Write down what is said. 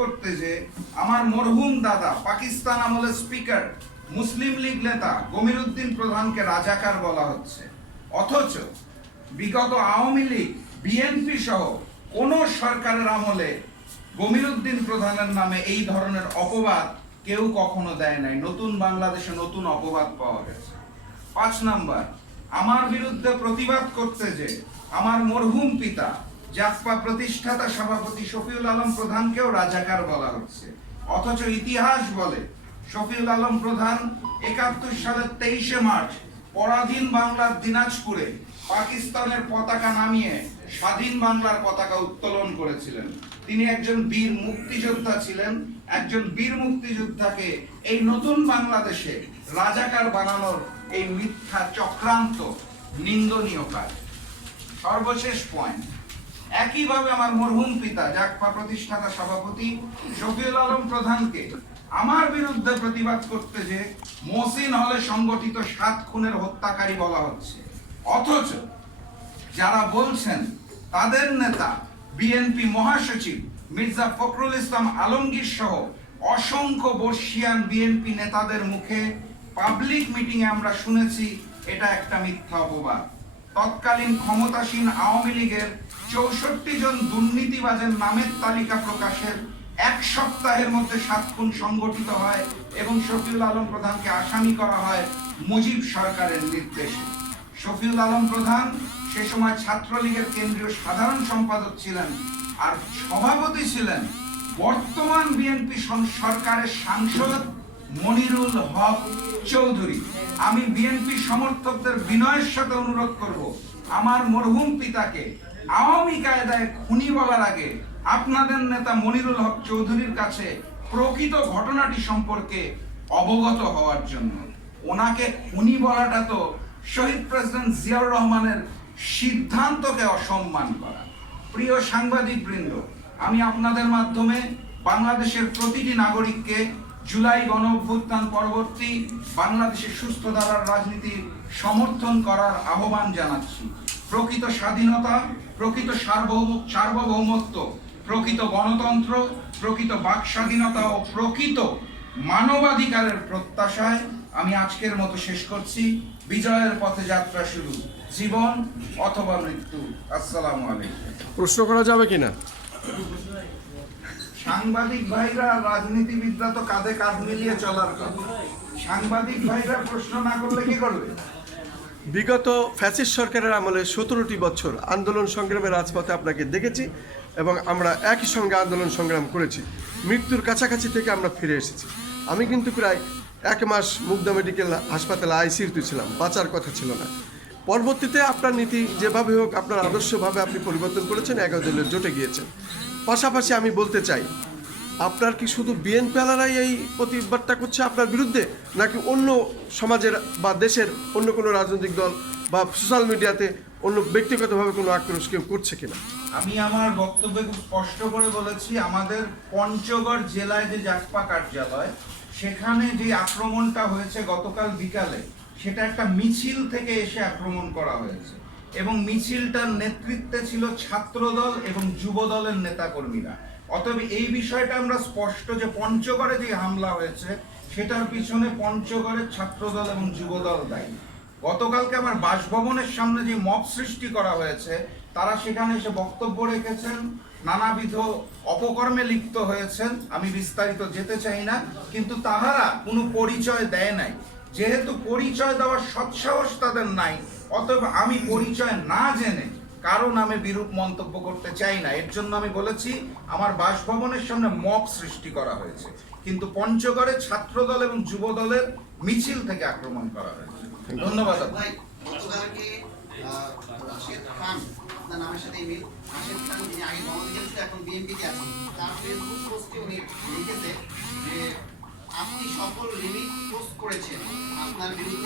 করতে যে আমার মরহুম দাদা পাকিস্তান আমলের স্পিকার মুসলিম লীগ নেতা গমিরুদ্দিন প্রধানকে রাজাকার বলা হচ্ছে, অথচ বিগত আওয়ামী লীগ বিএনপি সহ কোন সরকারের আমলে গমিরুদ্দিন প্রধানের নামে এই ধরনের অপবাদ কেউ কখনো দেয় নাই। নতুন বাংলাদেশে নতুন অপবাদ পাওয়া গেছে। 5 নাম্বার, আমার বিরুদ্ধে প্রতিবাদ করতে যে আমার মরহুম পিতা জাসপা প্রতিষ্ঠাতা সভাপতি শফিউল আলম প্রধানকেও রাজাকার বলা হচ্ছে, অথচ ইতিহাস বলে শফিউল আলম প্রধান 71 সালের 23শে মার্চ পরাধীন বাংলার দিনাজপুরে পাকিস্তানের পতাকা নামিয়ে স্বাধীন বাংলার পতাকা উত্তোলন করেছিলেন। তিনি একজন বীর মুক্তিযোদ্ধা ছিলেন। একজন বীর মুক্তিযোদ্ধাকে এই নতুন বাংলাদেশে রাজাকার বানানোর এই মিথ্যা চক্রান্ত নিন্দনীয় কাজ। সর্বশেষ পয়েন্ট, একইভাবে আমার মরহুম পিতা জাগপা প্রতিষ্ঠাতা সভাপতি শফিউল আলম প্রধানকে আমার বিরুদ্ধে প্রতিবাদ করতে যে মহসিন হলে সংগঠিত 7 খুনের হত্যাকারী বলা হচ্ছে, অথচ যারা বলছেন তাদের নেতা বিএনপি মহাসচিব মির্জা ফখরুল ইসলাম আলমগীর সহ অসংখ্য বর্ষিয়ান বিএনপি নেতাদের মুখে পাবলিক মিটিংয়ে আমরা শুনেছি এটা একটা মিথ্যা অপবাদ। তৎকালীন ক্ষমতাসীন আওয়ামী লীগের 64 জন দুর্নীতিবাজের নামের তালিকা প্রকাশের 1 সপ্তাহের মধ্যে 7 খুন সংগঠিত হয় এবং শফিউল আলম প্রধানকে আসামি করা হয় মুজিব সরকারের নির্দেশে। শফিউল আলম প্রধান সে সময় ছাত্রলীগের কেন্দ্রীয় সাধারণ সম্পাদক ছিলেন আর সভাপতি ছিলেন বর্তমান বিএনপি সরকারের সাংসদ মনিরুল হক চৌধুরী। আমি বিএনপি সমর্থকদের বিনয়ের সাথে অনুরোধ করব, আমার মরহুম পিতাকে আওয়ামী কায়দায় খুনি বলার আগে আপনাদের নেতা মনিরুল হক চৌধুরীর কাছে প্রকৃত ঘটনাটি সম্পর্কে অবগত হওয়ার জন্য। ওনাকে খুনি বলাটা তো শহীদ প্রেসিডেন্ট জিয়াউর রহমানের সিদ্ধান্তকে অসম্মান করা। প্রিয় সাংবাদিক বৃন্দ, আমি আপনাদের মাধ্যমে বাংলাদেশের প্রতিটি নাগরিককে জুলাই গণ অভ্যুত্থান পরবর্তী বাংলাদেশের সুস্থ ধারার রাজনীতি সমর্থন করার আহ্বান জানাচ্ছি। প্রকৃত স্বাধীনতা, প্রকৃত সার্বভৌমত্ব, প্রকৃত গণতন্ত্র, প্রকৃত বাক স্বাধীনতা ও প্রকৃত মানবাধিকারের প্রত্যাশায় আমি আজকের মতো শেষ করছি। বিজয়ের পথে যাত্রা শুরু, জীবন অথবা মৃত্যু। আসসালামু আলাইকুম। প্রশ্ন করা যাবে কিনা? সাংবাদিক ভাইরা রাজনীতিবিদরা তো কাঁধে কাঁধ মিলিয়ে চলার কথা। সাংবাদিক ভাইরা প্রশ্ন না করলে কি করবে? বিগত ফ্যাসিস্ট সরকারের আমলে 17টি বছর আন্দোলন সংগ্রামের রাজপথে আপনাকে দেখেছি এবং আমরা একই সঙ্গে আন্দোলন সংগ্রাম করেছি। মৃত্যুর কাছাকাছি থেকে আমরা ফিরে এসেছি। আমি কিন্তু প্রায় 1 মাস মুগদা মেডিকেল হাসপাতালে আইসিইউতে ছিলাম, বাঁচার কথা ছিল না। পরবর্তীতে আপনার নীতি যেভাবে হোক, আপনার আদর্শভাবে আপনি পরিবর্তন করেছেন, 11 দলের জোটে গিয়েছেন। পাশাপাশি আমি বলতে চাই, আপনার কি শুধু বিএনপি আলারাই এই প্রতিবাদটা করছে আপনার বিরুদ্ধে, নাকি অন্য সমাজের বা দেশের অন্য কোনো রাজনৈতিক দল বা সোশ্যাল মিডিয়াতে অন্য ব্যক্তিগতভাবে কোনো আক্রোশ কেউ করছে কিনা? আমি আমার বক্তব্যে খুব স্পষ্ট করে বলেছি, আমাদের পঞ্চগড় জেলায় যে জাগপা কার্যালয়, সেখানে যে আক্রমণটা হয়েছে গতকাল বিকালে, সেটা একটা মিছিল থেকে এসে আক্রমণ করা হয়েছে এবং মিছিলটার নেতৃত্বে ছিল ছাত্রদল এবং যুব দলের নেতাকর্মীরা। অতএব এই বিষয়টা আমরা স্পষ্ট যে পঞ্চগড়ে যে হামলা হয়েছে সেটার পিছনে পঞ্চগড়ের ছাত্রদল এবং যুবদল দায়ী। গতকালকে আমার বাসভবনের সামনে যে মব সৃষ্টি করা হয়েছে, তারা সেখানে এসে বক্তব্য রেখেছেন, নানাবিধ অপকর্মে লিপ্ত হয়েছেন। আমি বিস্তারিত যেতে চাই না, কিন্তু তাহারা কোনো পরিচয় দেয় নাই। যেহেতু পরিচয় দেওয়ার সৎসাহস তাদের নাই, অতএব আমি পরিচয় না জেনে কারো নামে বিরূপ মন্তব্য করতে চাই না। এর জন্য আমি বলেছি আমার বাসভবনের সামনে মব সৃষ্টি করা হয়েছে, কিন্তু পঞ্চগড়ে ছাত্রদল এবং যুব দলের মিছিল থেকে আক্রমণ করা হয়েছে। ধন্যবাদ। রাশেদ খান, আপনার নামের সাথে মিল, রাশেদ খান যিনি আগে গণঅধিকার ছিল এখন বিএনপিতে আছেন, তার ফেসবুক পোস্টে উনি লিখেছে যে আপনি সকল লিমিট পোস্ট করেছেন আপনার বিরুদ্ধে